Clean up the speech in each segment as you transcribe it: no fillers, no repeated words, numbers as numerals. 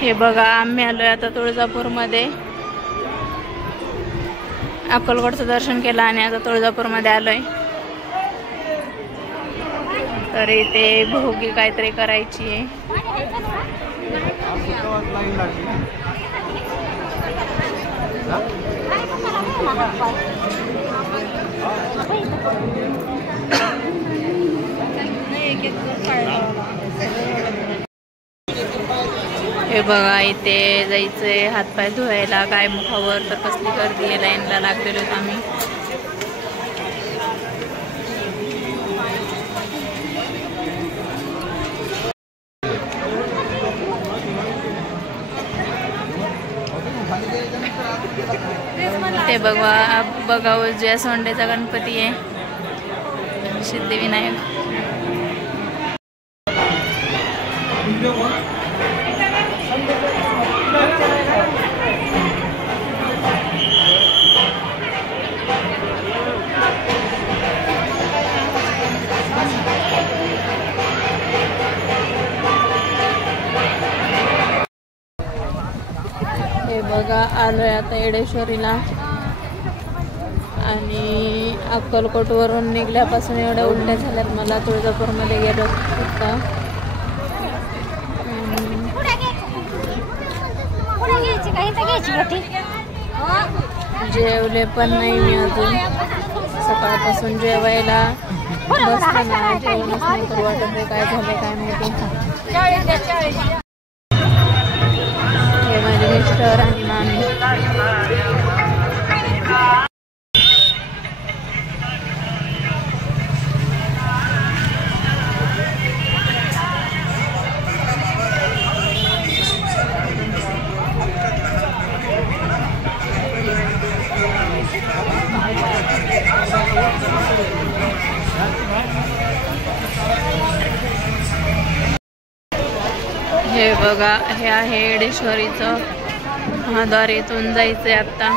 हे बघा आम्ही आलोय आता तुळजापूरमध्ये. अक्कलकोटचं दर्शन केलं आणि आता तुळजापूरमध्ये आलोय. तर इथे भोगी काहीतरी करायची आहे. हे बघा इथे जायचंय हातपाय धुवायला गायमुखावर. तर कसली गर्दी आहे, लाईनला लागलेलो आम्ही. ते बघा उजव्या सोंडेचा गणपती आहे, सिद्धिविनायक. हे बघा आलोय आता येडेश्वरीला. आणि अक्कलकोटवरून निघल्यापासून एवढ्या उलट्या झाल्यात मला. तुळजापूरमध्ये गेलो होता. जेवले पण नाही मी अजून. सकाळपासून जेवायला बसताना जेवणच नाही करू वाटत आहे. काय झालंय काय माहिती. हे माझे मिस्टर आणि मामी. हे बघा हे आहे येडेश्वरीचं महाद्वार. इथून जायचंय आता.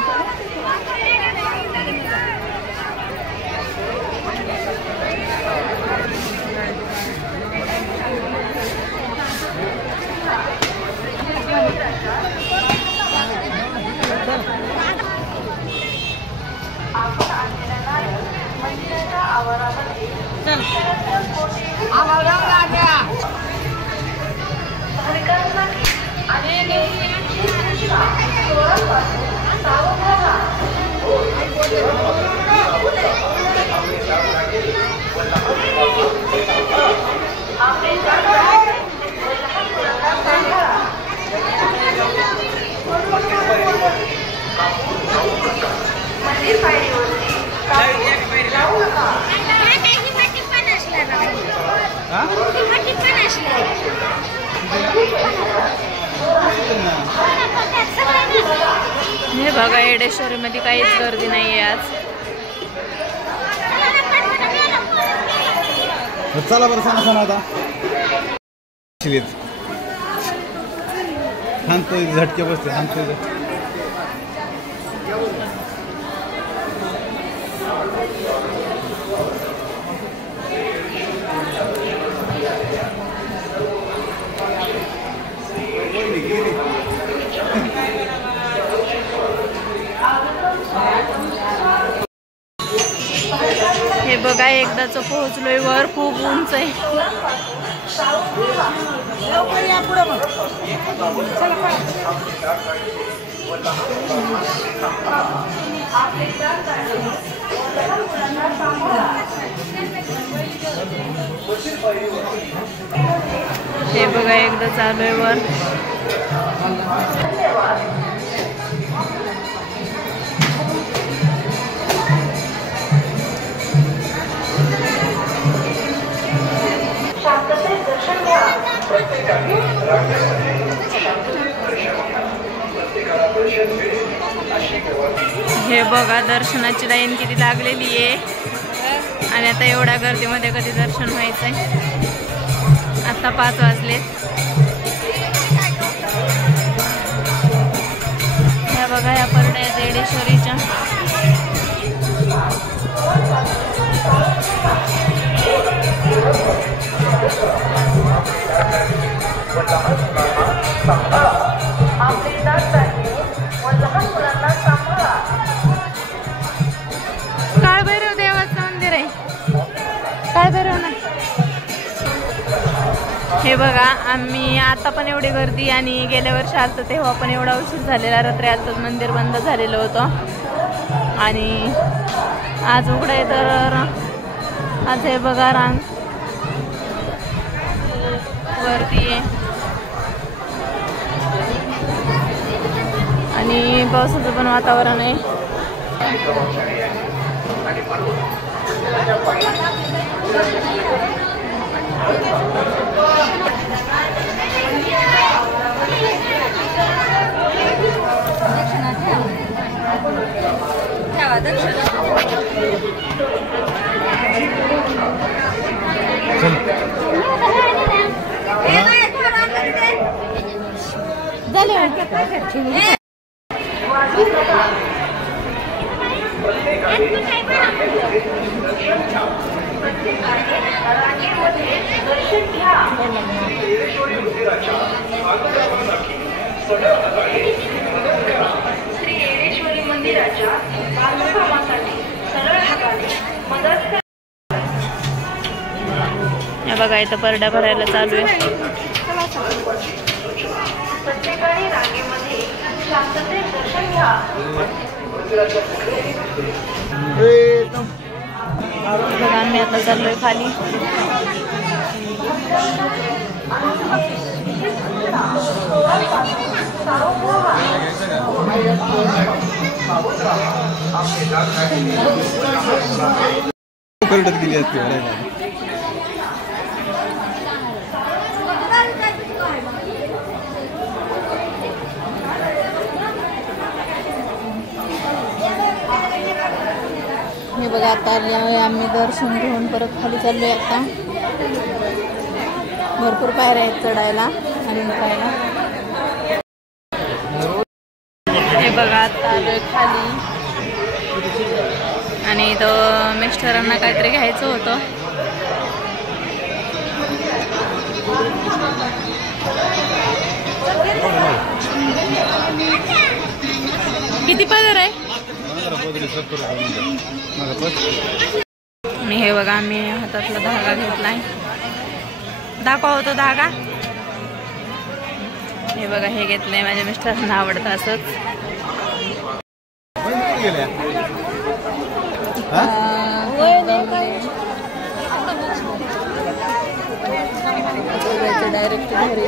हे बघा येडेश्वरी मध्ये काहीच गर्दी नाहीये आज. चला बरं सांगा आता थांबतोय झटके बसते थांबतोय. हे बघा एकदाच पोहोचलोय वर. खूप उंच आहे. हे बघा एकदा चालूय वर. हे बघा दर्शनाची लाईन किती लागलेली आहे. आणि आता एवढ्या गर्दीमध्ये कधी दर्शन व्हायचंय. आता 5 वाजलेत. ह्या बघा ह्या परड्या आहेत येडेश्वरीच्या. हे बघा आम्ही आता पण एवढी गर्दी आणि गेल्या वर्षी आलतो तेव्हा पण एवढा उशीर झालेला. रात्री आलतो मंदिर बंद झालेलं होतं आणि आज उघडं तर आज हे बघा रांग वरती आहे आणि पावसाचं पण वातावरण आहे. हे बघा इथं परड्या भरायला चालू आहे. आम्ही आता चाललोय खाली. गेली असते हे बघा आता आम्ही दर्शन घेऊन परत खाली चाललोय. आता भरपूर पायऱ्या आहेत चढायला आणि उतरायला. हे बघा आता आलोय खाली आणि तो मिस्टरांना काहीतरी घ्यायचं होतं. किती पदर आहे? आणि हे बघा आम्ही हातातला धागा घेतलाय. दाखवा होतो धागा. हे बघा हे घेतलंय माझ्या मिस्टरांना आवडतं असंच. डायरेक्ट घरी